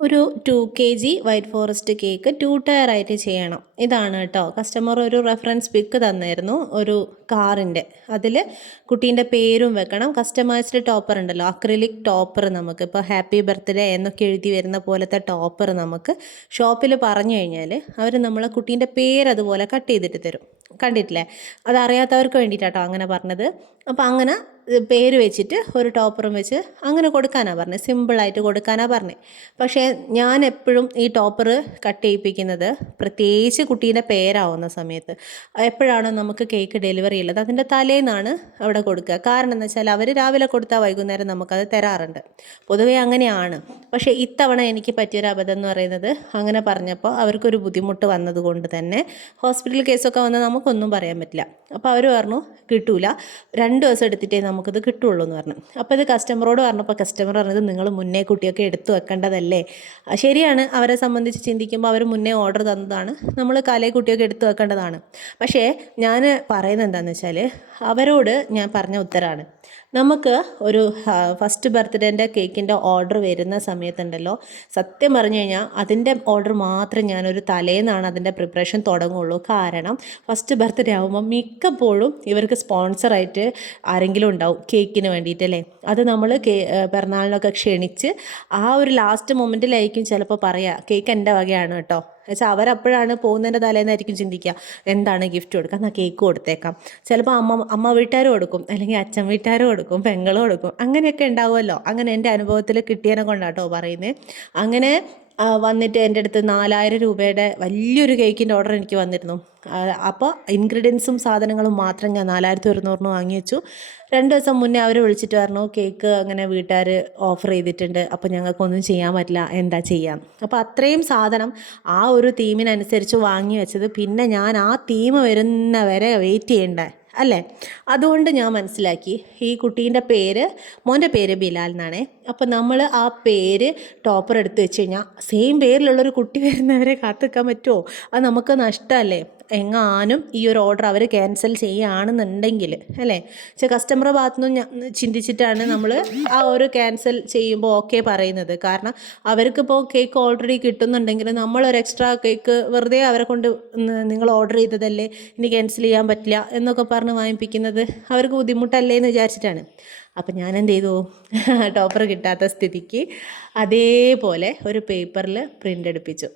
ഒരു two K G white forest cake two tier ആയിട്ട് ചെയ്യണം. ഇതാണ് കേട്ടോ കസ്റ്റമർ ഒരു റെഫറൻസ് പിക്ക് തന്നായിരുന്നു ഒരു കാറിന്റെ അതിൽ കുട്ടീന്റെ പേരും വെക്കണം. കസ്റ്റമൈസ്ഡ് ടോപ്പർ ഉണ്ടല്ലോ. അക്രിലിക് ടോപ്പർ നമുക്ക്. ഇപ്പോൾ ഹാപ്പി ബർത്ത്ഡേ എന്നൊക്കെ എഴുതി വരുന്ന പോലത്തെ ടോപ്പർ നമുക്ക് ഷോപ്പിൽ പറഞ്ഞു കഴിഞ്ഞാൽ അവർ നമ്മളെ കുട്ടീന്റെ പേര് അതുപോലെ കട്ട് ചെയ്തിട്ട് തരും. കണ്ടിട്ടില്ലേ? അതറിയാത്തവർക്ക് വേണ്ടിയിട്ടാട്ടോ അങ്ങനെ പറഞ്ഞത്. അപ്പോൾ അങ്ങനെ പേര് വെച്ചിട്ട് ഒരു ടോപ്പറും വെച്ച് അങ്ങനെ കൊടുക്കാനാണ് പറഞ്ഞത് സിമ്പിളായിട്ട് കൊടുക്കാനാണ് പറഞ്ഞത് പക്ഷേ ഞാൻ എപ്പോഴും ഈ ടോപ്പർ കട്ട് ചെയ്യിപ്പിക്കുന്നത് പ്രത്യേകിച്ച് കുട്ടീന്റെ പേരാവുന്ന സമയത്ത്. എപ്പോഴാണ് നമുക്ക് കേക്ക് ഡെലിവറി ഉള്ളത് അതിന്റെ തലേന്നാണ് അവിടെ കൊടുക്കുക. കാരണം എന്ന് വെച്ചാൽ അവർ രാവിലെ കൊടുത്താൽ വൈകുന്നേരം നമുക്കത് തരാറുണ്ട്. പൊതുവേ അങ്ങനെയാണ്. പക്ഷേ ഇത്തവണ എനിക്ക് പറ്റിയൊരു അബദ്ധം എന്ന് പറയുന്നത് അങ്ങനെ പറഞ്ഞപ്പോൾ അവർക്കൊരു ബുദ്ധിമുട്ട് വന്നതുകൊണ്ട് തന്നെ ഹോസ്പിറ്റൽ കേസൊക്കെ വന്നാൽ നമുക്കൊന്നും പറയാൻ പറ്റില്ല. അപ്പോൾ അവർ പറഞ്ഞു കിട്ടൂല. രണ്ട് ദിവസം എടുത്തിട്ടേ നമുക്കിത് കിട്ടുള്ളൂ എന്ന് പറഞ്ഞു. അപ്പോൾ ഇത് കസ്റ്റമറോട് പറഞ്ഞപ്പോൾ കസ്റ്റമർ പറഞ്ഞത് നിങ്ങൾ മുന്നേ കുട്ടിയൊക്കെ എടുത്തു വെക്കേണ്ടതല്ലേ? ശരിയാണ്. അവരെ സംബന്ധിച്ച് ചിന്തിക്കുമ്പോൾ അവർ മുന്നേ ഓർഡർ തന്നതാണ്. നമ്മൾ കലയെ കുട്ടിയൊക്കെ എടുത്തു വെക്കേണ്ടതാണ്. പക്ഷേ ഞാൻ പറയുന്നത് എന്താണെന്ന് വെച്ചാൽ അവരോട് ഞാൻ പറഞ്ഞ ഉത്തരമാണ് നമുക്ക് ഒരു ഫസ്റ്റ് ബർത്ത്ഡേന്റെ കേക്കിന്റെ ഓർഡർ വരുന്ന സമയത്തുണ്ടല്ലോ. സത്യം പറഞ്ഞു കഴിഞ്ഞാൽ അതിന്റെ ഓർഡർ മാത്രം ഞാനൊരു തലേന്നാണ് അതിന്റെ പ്രിപ്പറേഷൻ തുടങ്ങുള്ളൂ. കാരണം ഫസ്റ്റ് ബർത്ത്ഡേ ആകുമ്പോൾ മിക്കപ്പോഴും ഇവർക്ക് സ്പോൺസറായിട്ട് ആരെങ്കിലും ഉണ്ടാവും കേക്കിന് വേണ്ടിയിട്ട് അല്ലേ അത് നമ്മൾ കേ പിറന്നാളിനൊക്കെ ക്ഷണിച്ച് ആ ഒരു ലാസ്റ്റ് മൊമെന്റിലായിരിക്കും ചിലപ്പോൾ പറയുക കേക്ക് എന്റെ വകയാണ് കേട്ടോ. വെച്ചാൽ അവരപ്പോഴാണ് പോകുന്നതിന്റെ തലേന്നായിരിക്കും ചിന്തിക്കുക എന്താണ് ഗിഫ്റ്റ് കൊടുക്കുക എന്നാൽ കേക്ക് കൊടുത്തേക്കാം. ചിലപ്പോൾ അമ്മ അമ്മ വീട്ടുകാർ കൊടുക്കും അല്ലെങ്കിൽ അച്ഛൻ വീട്ടുകാർ കൊടുക്കും പെങ്ങൾ കൊടുക്കും അങ്ങനെയൊക്കെ ഉണ്ടാവുമല്ലോ. അങ്ങനെ എന്റെ അനുഭവത്തിൽ കിട്ടിയതിനെ കൊണ്ടാട്ടോ പറയുന്നത് അങ്ങനെ വന്നിട്ട് എന്റെ അടുത്ത് നാലായിരം രൂപയുടെ വലിയൊരു കേക്കിന്റെ ഓർഡർ എനിക്ക് വന്നിരുന്നു. അപ്പോൾ ഇൻഗ്രീഡിയൻസും സാധനങ്ങളും മാത്രം ഞാൻ നാലായിരത്തി ഒരുന്നൂറിന് വാങ്ങി വെച്ചു. രണ്ട് ദിവസം മുന്നേ അവർ വിളിച്ചിട്ട് പറഞ്ഞു കേക്ക് അങ്ങനെ വീട്ടുകാർ ഓഫർ ചെയ്തിട്ടുണ്ട് അപ്പോൾ ഞങ്ങൾക്കൊന്നും ചെയ്യാൻ പറ്റില്ല എന്താ ചെയ്യാം? അപ്പോൾ അത്രയും സാധനം ആ ഒരു തീമിനനുസരിച്ച് വാങ്ങി വെച്ചത്. പിന്നെ ഞാൻ ആ തീം വരുന്നവരെ വെയിറ്റ് ചെയ്യണ്ടേ? അല്ലേ? അതുകൊണ്ട് ഞാൻ മനസ്സിലാക്കി. ഈ കുട്ടീന്റെ പേര് മോന്റെ പേര് ബിലാൽ എന്നാണേ. അപ്പോൾ നമ്മൾ ആ പേര് ടോപ്പർ എടുത്ത് വെച്ച് കഴിഞ്ഞാൽ സെയിം പേരിലുള്ളൊരു കുട്ടി വരുന്നവരെ കാത്തിക്കാൻ പറ്റുമോ? അത് നമുക്ക് നഷ്ടമല്ലേ? എങ്ങാനും ഈ ഒരു ഓർഡർ അവർ ക്യാൻസൽ ചെയ്യുകയാണെന്നുണ്ടെങ്കിൽ അല്ലേ? പക്ഷേ കസ്റ്റമറെ ഭാഗത്തു നിന്ന് ചിന്തിച്ചിട്ടാണ് നമ്മൾ ആ ഒരു ക്യാൻസൽ ചെയ്യുമ്പോൾ ഓക്കെ പറയുന്നത്. കാരണം അവർക്കിപ്പോൾ കേക്ക് ഓൾറെഡി കിട്ടുന്നുണ്ടെങ്കിൽ നമ്മളൊരു എക്സ്ട്രാ കേക്ക് വെറുതെ അവരെ കൊണ്ട് നിങ്ങൾ ഓർഡർ ചെയ്തതല്ലേ? ഇനി ക്യാൻസൽ ചെയ്യാൻ പറ്റില്ല എന്നൊക്കെ പറഞ്ഞ് വാങ്ങിപ്പിക്കുന്നത് അവർക്ക് ബുദ്ധിമുട്ടല്ലേ എന്ന് വിചാരിച്ചിട്ടാണ്. അപ്പം ഞാൻ എന്ത് ചെയ്തു? ടോപ്പർ കിട്ടാത്ത സ്ഥിതിക്ക് അതേപോലെ ഒരു പേപ്പറിൽ പ്രിന്റ് എടുപ്പിച്ചു.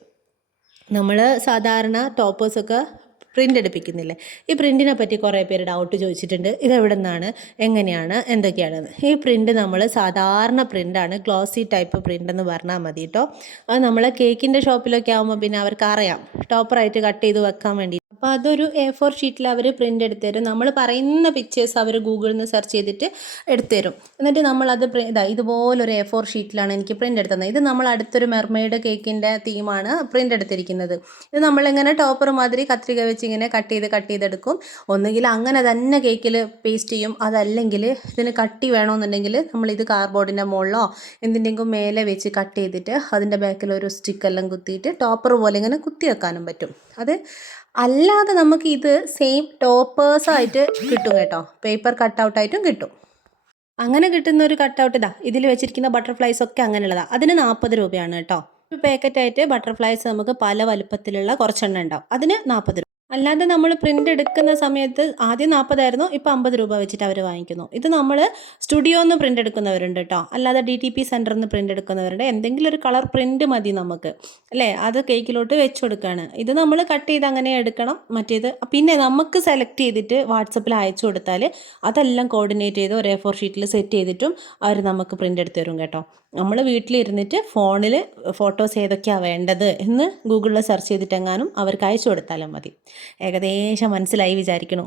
നമ്മൾ സാധാരണ ടോപ്പേഴ്സൊക്കെ പ്രിന്റ് എടുപ്പിക്കുന്നില്ലേ? ഈ പ്രിന്റിനെ പറ്റി കുറേ പേര് ഡൗട്ട് ചോദിച്ചിട്ടുണ്ട്. ഇത് എവിടെ നിന്നാണ് എങ്ങനെയാണ്? എന്തൊക്കെയാണ്? ഈ പ്രിന്റ് നമ്മൾ സാധാരണ പ്രിന്റാണ് ഗ്ലോസി ടൈപ്പ് പ്രിന്റ് എന്ന് പറഞ്ഞാൽ മതി കേട്ടോ അത് നമ്മൾ കേക്കിന്റെ ഷോപ്പിലൊക്കെ ആകുമ്പോൾ പിന്നെ അവർക്ക് അറിയാം ടോപ്പറായിട്ട് കട്ട് ചെയ്ത് വെക്കാൻ വേണ്ടി അപ്പോൾ അതൊരു എ ഫോർ ഷീറ്റിൽ അവർ പ്രിന്റ് എടുത്തുതരും നമ്മൾ പറയുന്ന പിക്ചേഴ്സ് അവർ ഗൂഗിളിൽ നിന്ന് സെർച്ച് ചെയ്തിട്ട് എടുത്തുതരും എന്നിട്ട് നമ്മളത് ഇതാ ഇതുപോലൊരു എ ഫോർ ഷീറ്റിലാണ് എനിക്ക് പ്രിന്റ് എടുത്തത്. ഇത് നമ്മൾ അടുത്തൊരു മെർമെയ്ഡ് കേക്കിന്റെ തീമാണ് പ്രിന്റ് എടുത്തിരിക്കുന്നത്. ഇത് നമ്മളിങ്ങനെ ടോപ്പർ മാതിരി കത്രിക വെച്ച് ഇങ്ങനെ കട്ട് ചെയ്ത് കട്ട് ചെയ്തെടുക്കും. ഒന്നുകിൽ അങ്ങനെ തന്നെ കേക്കിൽ പേസ്റ്റ് ചെയ്യും. അതല്ലെങ്കിൽ ഇതിന് കട്ടി വേണമെന്നുണ്ടെങ്കിൽ നമ്മളിത് കാർബോർഡിന്റെ മുകളിലോ എന്തിന്റെങ്കിലും മേലെ വെച്ച് കട്ട് ചെയ്തിട്ട് അതിന്റെ ബാക്കിൽ ഒരു സ്റ്റിക്കെല്ലാം കുത്തിയിട്ട് ടോപ്പർ പോലെ ഇങ്ങനെ കുത്തി വെക്കാനും പറ്റും. അത് അല്ലാതെ നമുക്ക് ഇത് സെയിം ടോപ്പേഴ്സായിട്ട് കിട്ടും കേട്ടോ. പേപ്പർ കട്ടൗട്ടായിട്ടും കിട്ടും. അങ്ങനെ കിട്ടുന്ന ഒരു കട്ടൗട്ട് ഇതാ ഇതിൽ വെച്ചിരിക്കുന്ന ബട്ടർഫ്ലൈസ് ഒക്കെ അങ്ങനെയുള്ളതാണ് അതിന് നാൽപ്പത് രൂപയാണ് കേട്ടോ. ഒരു പാക്കറ്റായിട്ട് ബട്ടർഫ്ലൈസ് നമുക്ക് പല വലുപ്പത്തിലുള്ള കുറച്ചെണ്ണം ഉണ്ടാവും. അതിന് നാൽപ്പത് അല്ലാതെ നമ്മൾ പ്രിന്റ് എടുക്കുന്ന സമയത്ത് ആദ്യം നാൽപ്പതായിരുന്നു ഇപ്പോൾ അമ്പത് രൂപ വെച്ചിട്ട് അവർ വാങ്ങിക്കുന്നു. ഇത് നമ്മൾ സ്റ്റുഡിയോ നിന്ന് പ്രിന്റ് എടുക്കുന്നവരുണ്ട് കേട്ടോ അല്ലാതെ ഡി ടി പി സെന്ററിൽ നിന്ന് പ്രിന്റ് എടുക്കുന്നവരുണ്ട്. എന്തെങ്കിലും ഒരു കളർ പ്രിന്റ് മതി നമുക്ക്. അല്ലേ? അത് കേക്കിലോട്ട് വെച്ച് കൊടുക്കുകയാണ് ഇത് നമ്മൾ കട്ട് ചെയ്ത് അങ്ങനെ എടുക്കണം. മറ്റേത് പിന്നെ നമുക്ക് സെലക്ട് ചെയ്തിട്ട് വാട്സപ്പിൽ അയച്ചു കൊടുത്താൽ അതെല്ലാം കോർഡിനേറ്റ് ചെയ്ത് ഒരേ ഫോർ ഷീറ്റിൽ സെറ്റ് ചെയ്തിട്ടും അവർ നമുക്ക് പ്രിന്റ് എടുത്ത് തരും കേട്ടോ. നമ്മൾ വീട്ടിലിരുന്നിട്ട് ഫോണിൽ ഫോട്ടോസ് ഏതൊക്കെയാണ് വേണ്ടത് എന്ന് ഗൂഗിളിൽ സെർച്ച് ചെയ്തിട്ടെങ്ങാനും അവർക്ക് അയച്ചു കൊടുത്താലും മതി. ഏകദേശം മനസ്സിലായി വിചാരിക്കണു.